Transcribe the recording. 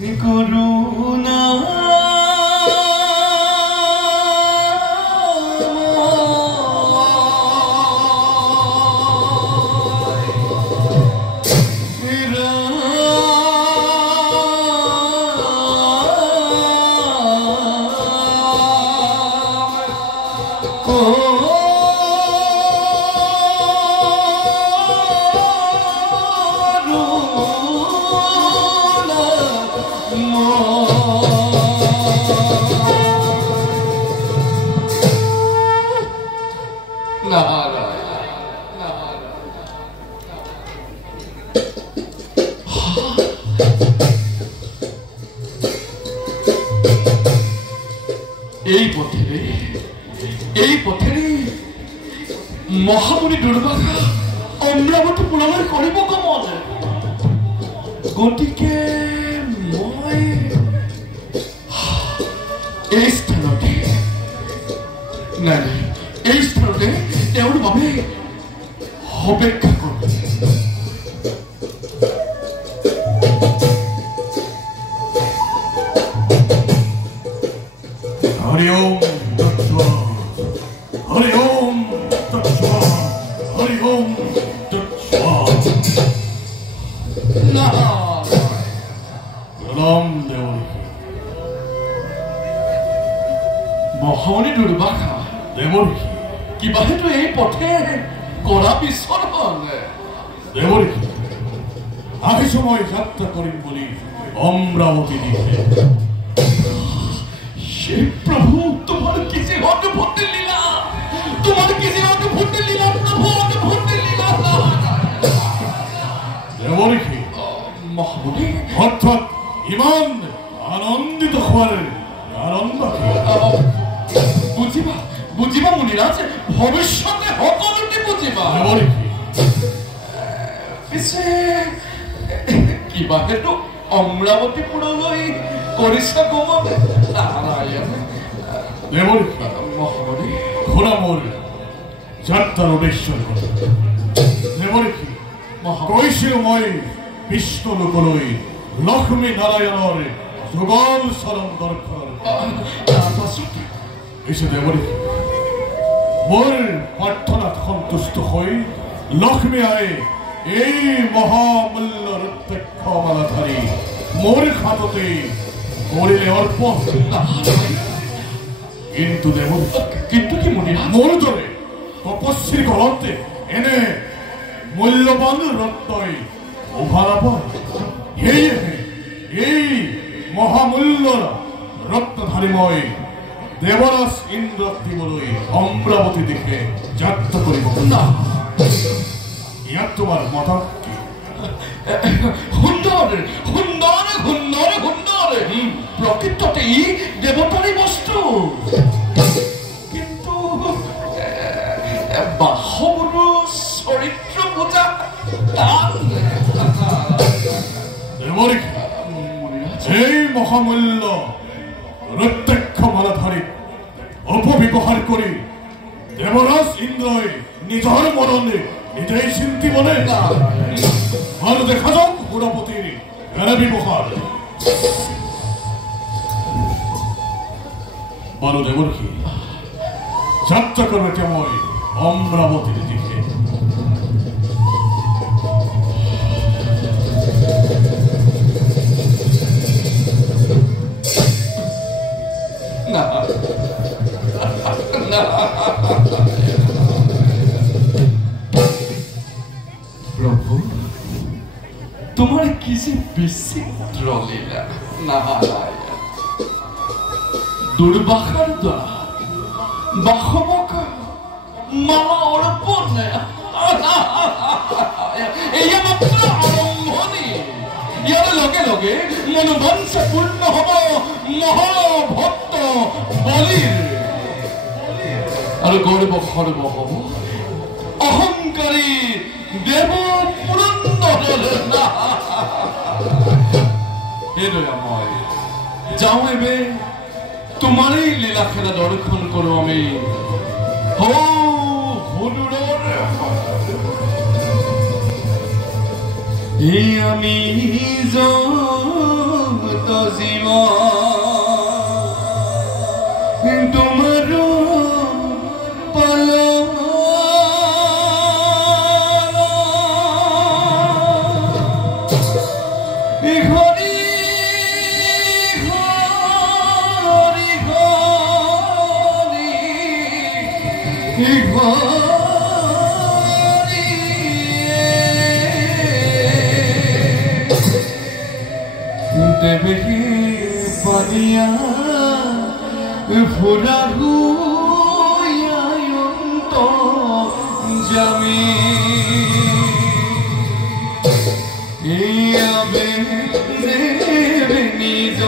কৰুণা এই পথেৰে মহামুনি দুৰ্বাসা অমৰাৱতী পুৰলৈ কৰিব গমন গতিকে মই এই স্থানতে নাই এই স্থানতে তেওঁৰ বাবে অপেক্ষা কৰোঁ হৰি ওম Hari Om Tat Swaha Hari Om Tat Swaha Pranam Devoriki মহামুনি Durvasa Devoriki কিবা হেতু এই পথে কৰা বিচৰণ Devoriki আহি সময় যাত্ৰা কৰিম বুলি অমৰাৱতী দিছে হে প্ৰভু তোমাৰ কিছে অনুভূতি লীলা তোমার কিছে অনুভূতি লীলা প্রভু অনুভূতি লীলা দেবরিকি মহামুনি অর্থাৎ ইমান আনন্দিত হওয়ার কারণ বুঝিবা বুঝিবা মুনিরাজ ভবিষ্যতে সকলটি বুঝিবা দেবরিকি পিছে কিবা হেতু অমৰাৱতী পুৰলৈ কৰিছা গমন নাৰায়ণ দেবৰিকি মহামুনি ঘোড়ামোৰ যাত্ৰাৰ উদ্দেশ্য দেবৰিকি কৈছিল মই বিষ্ণু লোকলৈ লক্ষ্মী নাৰায়ণৰ যুগল চৰণ দৰ্শন এসে দেবৰিকি মোৰ প্ৰাৰ্থনাত সন্তুষ্ট হৈ লক্ষ্মী আই এই মহামূল্য ৰত্নাক্ষ মালাধাৰী মোৰ হাততে কৰিলে অৰ্পণ কিন্তু দেবৰিকি কিন্তু কি মুনি মোৰ দৰে তপস্বীৰ ঘৰতে এনে মূল্যবান ৰত্নই উভা নাপায় সেয়েহে এই মহামূল্য ৰত্নধাৰী মই দেৱৰাজ ইন্দ্ৰক দিবলৈ অমৰাৱতী দিশে যাত্ৰা কৰিব না ইয়াত তোমাৰ মত কি সুন্দৰ সুন্দৰ সুন্দৰ সুন্দৰ প্ৰকৃততে ই দেৱতাৰী বস্তু কিন্তু বাহবৰু চৰিত্ৰ বুজা টান দেৱৰিকি এই মহামূল্য ৰত্নাক্ষ মালাধাৰীক অপব্যৱহাৰ কৰি দেৱৰাজ ইন্দ্ৰই নিজৰ মৰণে নিজেই চিন্তিবনে আৰু দেখা যাওক সুৰপতিৰ এনে ব্যৱহাৰ বাৰু দেৱৰিকি যাত্ৰা কৰোঁ এতিয়া মই অমৰাৱতীৰ দিশে প্রভু তোমার কি যে বিচিত্র লীলা নারায়ণ দুর্বাসার দ্বারা বাহবক মালা অর্পণ এয়া মাত্র আরম্ভণি ইয়ার লগে লগে মনোবাঞ্ছা পূর্ণ হব মহাভক্ত বলির আর গর্ব খর্ব হব অহংকারী দেব পুরন্দর হৃদয়ময় যাও এবে তোমারই লীলা খেলা দর্শন করো আমি আমি যত জীবন তোমার পালো হরি হরি হরি হরি দেবী পারিয়া ফুরাহু জামি নিজ